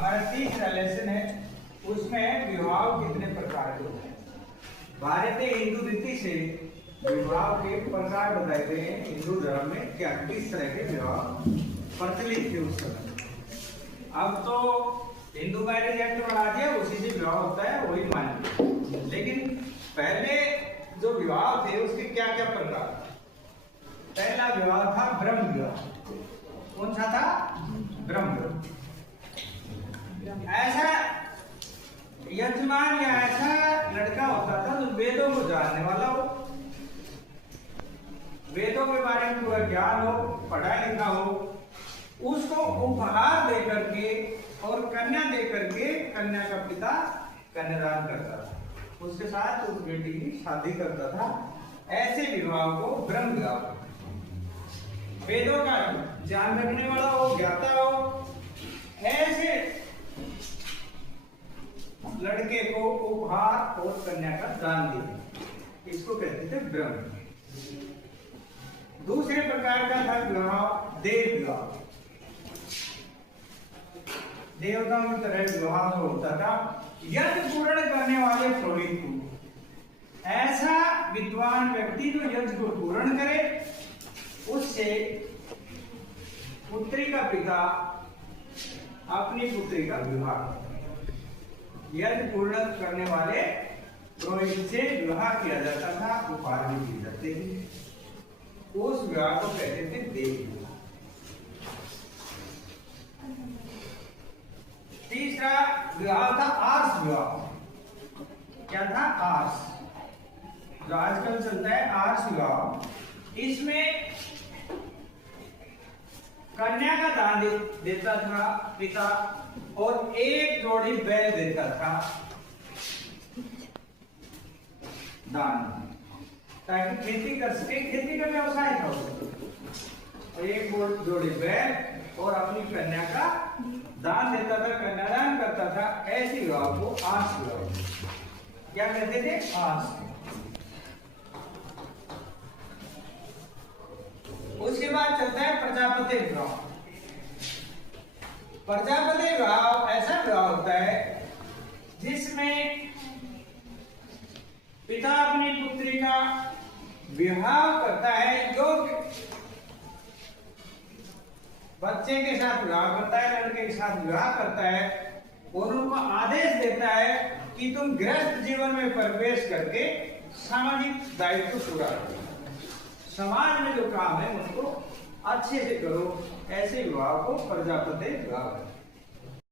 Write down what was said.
हमारा तीसरा लेसन है, उसमें विवाह कितने प्रकार के होते हैं। भारतीय हिंदू रीति से विवाह के प्रकार बताए गए हैं। हिंदू धर्म में क्या किस तरह के विवाह प्रचलित थे उस समय। अब तो हिंदू मैरिज एक्ट बना दिया, उसी से विवाह होता है, वही मान लिया। लेकिन पहले जो विवाह थे उसके क्या क्या प्रकार। पहला विवाह था ब्रह्म विवाह। कौन सा था? ब्रह्म विवाह। ऐसा यजमान या ऐसा लड़का होता था जो वेदों को जानने वाला हो, वेदों के बारे में पूरा ज्ञान हो, पढ़ा लिखा हो, उसको उपहार दे करके और कन्या दे करके कन्या का पिता कन्यादान करता था, उसके साथ उस बेटी की शादी करता था। ऐसे विवाह को ब्रह्म विवाह। वेदों का ज्ञान रखने वाला हो, ज्ञाता हो, ऐसे लड़के को उपहार और कन्या का दान दिया, इसको कहते थे ब्रह्म। दूसरे प्रकार का था विवाह देव विवाह। देवताओं की तरह विवाह होता था। यज्ञ पूर्ण करने वाले पुरोहित को, ऐसा विद्वान व्यक्ति जो यज्ञ को पूर्ण करे, उससे पुत्री का पिता अपनी पुत्री का विवाह, यज्ञ पूर्ण करने वाले पुरोहित से विवाह किया जाता था, उपहार भी दिए जाते थे। उस विवाह को कहते थे देव विवाह। तीसरा विवाह था आर्ष विवाह। क्या था? आर्ष, जो आजकल चलता है आर्ष विवाह। इसमें कन्या का दान देता था पिता और एक जोड़ी बैल देता था दान, ताकि खेती कर सके, खेती का व्यवसाय था उसको। एक जोड़ी बैल और अपनी कन्या का दान देता था, कन्यादान करता था। ऐसे विवाह को आर्ष विवाह क्या कहते थे? आर्ष। उसके बाद चलता है प्रजापति विवाह। प्रजापति विवाह ऐसा विवाह होता है जिसमें पिता अपनी पुत्री का विवाह करता है, जो बच्चे के साथ विवाह करता है, लड़के के साथ विवाह करता है, और उनको आदेश देता है कि तुम गृहस्थ जीवन में प्रवेश करके सामाजिक दायित्व पूरा करो, समाज में जो काम है उसको अच्छे से करो। ऐसे विवाह को प्रजापति विवाह